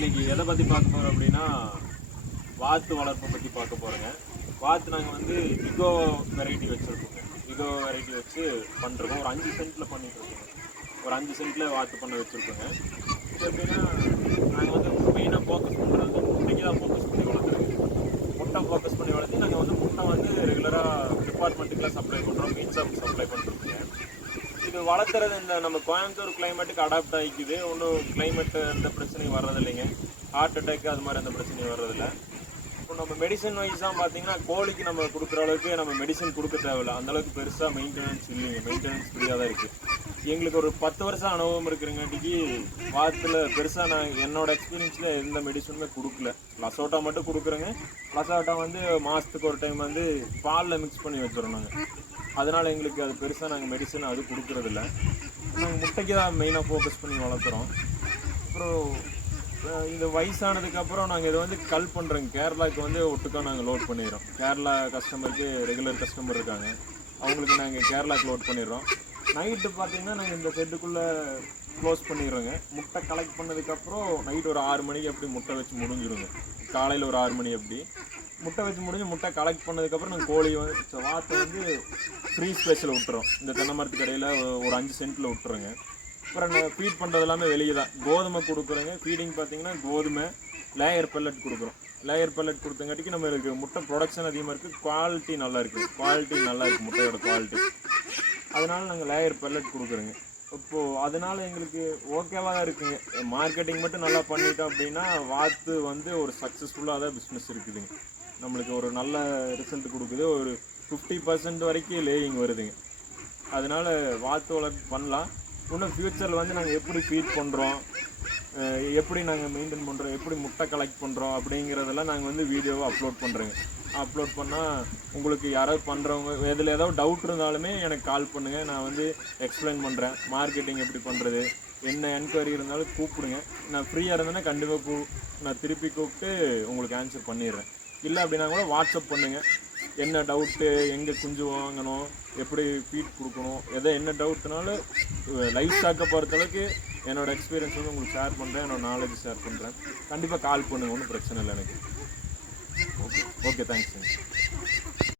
இன்னைக்கு எதை பற்றி பார்க்க போகிறோம் அப்படின்னா வாத்து வளர்ப்பை பற்றி பார்க்க போகிறோங்க. வாத்து நாங்கள் வந்து இகோ வெரைட்டி வச்சுருக்கோங்க. இகோ வெரைட்டி வச்சு பண்ணுறோம். ஒரு 5 சென்ட்டில் பண்ணிகிட்ருக்கோங்க. ஒரு 5 சென்ட்டில் வாத்து பண்ண வச்சுருக்கோங்க. இது எப்படின்னா நாங்கள் வந்து மெயினாக ஃபோக்கஸ் பண்ணுறது முட்டைக்கு தான் ஃபோக்கஸ் பண்ணி வளர்க்குறோங்க. முட்டை ஃபோக்கஸ் பண்ணி வளர்த்து நாங்கள் வந்து முட்டை வந்து ரெகுலராக டிபார்ட்மெண்ட்டுக்கெலாம் சப்ளை பண்ணுறோம். மீன் ஷாப்புக்கு சப்ளை பண்ணுறோங்க. இது வளர்த்துறது இந்த நம்ம கோயம்புத்தூர் கிளைமேட்டுக்கு அடாப்ட் ஆகிக்குது. ஒன்றும் கிளைமேட்டு எந்த பிரச்சனையும் வர்றதில்லைங்க. ஹார்ட் அட்டாக் அது மாதிரி எந்த பிரச்சனையும் வர்றதில்லை. இப்போ நம்ம மெடிசன் வைஸாக பார்த்தீங்கன்னா கோழிக்கு நம்ம கொடுக்குற அளவுக்கு நம்ம மெடிசன் கொடுக்க தேவையில்லை. அந்தளவுக்கு பெருசாக மெயின்டெனன்ஸ் இல்லைங்க. மெயின்டெனன்ஸ் ஃப்ரீயாக தான் இருக்குது. எங்களுக்கு ஒரு 10 வருஷம் அனுபவம் இருக்கிறங்காட்டிக்கு வாத்தில் பெருசாக நான் என்னோடய எக்ஸ்பீரியன்ஸில் எந்த மெடிசனுமே கொடுக்கல. லசோட்டா மட்டும் கொடுக்குறேங்க. லசோட்டா வந்து மாதத்துக்கு ஒரு டைம் வந்து பாலில் மிக்ஸ் பண்ணி வச்சுருவோம் நாங்கள். அதனால் எங்களுக்கு அது பெருசாக நாங்கள் மெடிசன் அது கொடுக்குறதில்ல. நாங்கள் முட்டைக்கு தான் மெயினாக ஃபோக்கஸ் பண்ணி வளர்த்துறோம். அப்புறம் இந்த வயசானதுக்கப்புறம் நாங்கள் இதை வந்து கல் பண்ணுறோங்க. கேரளாவுக்கு வந்து ஒட்டுக்கா நாங்கள் லோட் பண்ணிடுறோம். கேரளா கஸ்டமருக்கு ரெகுலர் கஸ்டமர் இருக்காங்க, அவங்களுக்கு நாங்கள் கேரளாவுக்கு லோட் பண்ணிடுறோம். நைட்டு பார்த்தீங்கன்னா நாங்கள் இந்த செட்டுக்குள்ளே க்ளோஸ் பண்ணிடுறோங்க. முட்டை கலெக்ட் பண்ணதுக்கப்புறம் நைட்டு ஒரு 6 மணிக்கு அப்படி முட்டை வச்சு முடிஞ்சிடுங்க. காலையில் ஒரு 6 மணி அப்படி முட்டை வச்சு முடிஞ்சு முட்டை கலெக்ட் பண்ணதுக்கப்புறம் நாங்கள் கோழி வந்து வாத்தை வந்து ஃப்ரீ ஸ்பேஸில் விட்டுறோம். இந்த தென்னை மரத்துக்கு இடையில் ஒரு 5 சென்ட்டில் விட்டுறோங்க. அப்புறம் நாங்கள் ஃபீட் பண்ணுறது எல்லாமே வெளியே தான். கோதுமை கொடுக்குறோங்க. ஃபீடிங் பார்த்தீங்கன்னா கோதுமை லேயர் பெல்லட் கொடுக்குறோம். லேயர் பெல்லட் கொடுத்தங்காட்டிக்கு நம்மளுக்கு முட்டை ப்ரொடக்ஷன் அதிகமாக இருக்குது. குவாலிட்டி நல்லா இருக்குது முட்டையோட குவாலிட்டி. அதனால் நாங்கள் லேயர் பெல்லட் கொடுக்குறோங்க. இப்போது அதனால் எங்களுக்கு ஓகேவாக தான் இருக்குங்க. மார்க்கெட்டிங் மட்டும் நல்லா பண்ணிட்டோம் அப்படின்னா வாத்து வந்து ஒரு சக்ஸஸ்ஃபுல்லாக தான் பிஸ்னஸ் இருக்குதுங்க. நம்மளுக்கு ஒரு நல்ல ரிசல்ட் கொடுக்குது. ஒரு 50% வரைக்கும் லேயிங் வருதுங்க. அதனால் வாத்து வளர்ப்பு பண்ணலாம். இன்னும் ஃப்யூச்சரில் வந்து நாங்கள் எப்படி ஃபீட் பண்ணுறோம், எப்படி நாங்கள் மெயின்டைன் பண்ணுறோம், எப்படி முட்டை கலெக்ட் பண்ணுறோம் அப்படிங்கிறதெல்லாம் நாங்கள் வந்து வீடியோவை அப்லோட் பண்ணுறோங்க. அப்லோட் பண்ணால் உங்களுக்கு யாராவது பண்ணுறவங்க இதில் ஏதாவது டவுட் இருந்தாலுமே எனக்கு கால் பண்ணுங்கள். நான் வந்து எக்ஸ்பிளைன் பண்ணுறேன். மார்க்கெட்டிங் எப்படி பண்ணுறது, என்ன என்கொயரி இருந்தாலும் கூப்பிடுங்க. நான் ஃப்ரீயாக இருந்தேன்னா கண்டிப்பாக நான் திருப்பி கூப்பிட்டு உங்களுக்கு ஆன்சர் பண்ணிடுறேன். இல்லை அப்படின்னா கூட வாட்ஸ்அப் பண்ணுங்கள். என்ன டவுட்டு, எங்கே குஞ்சு வாங்கணும், எப்படி ஃபீட் கொடுக்கணும், என்ன டவுட்னாலும் லைஃப் ஸ்டாக்கை பொறுத்தளவுக்கு என்னோடய எக்ஸ்பீரியன்ஸ் வந்து உங்களுக்கு ஷேர் பண்ணுறேன். என்னோடய நாலேஜ் ஷேர் பண்ணுறேன். கண்டிப்பாக கால் பண்ணுங்கள். ஒன்றும் பிரச்சனை இல்லை எனக்கு. Okay thanks.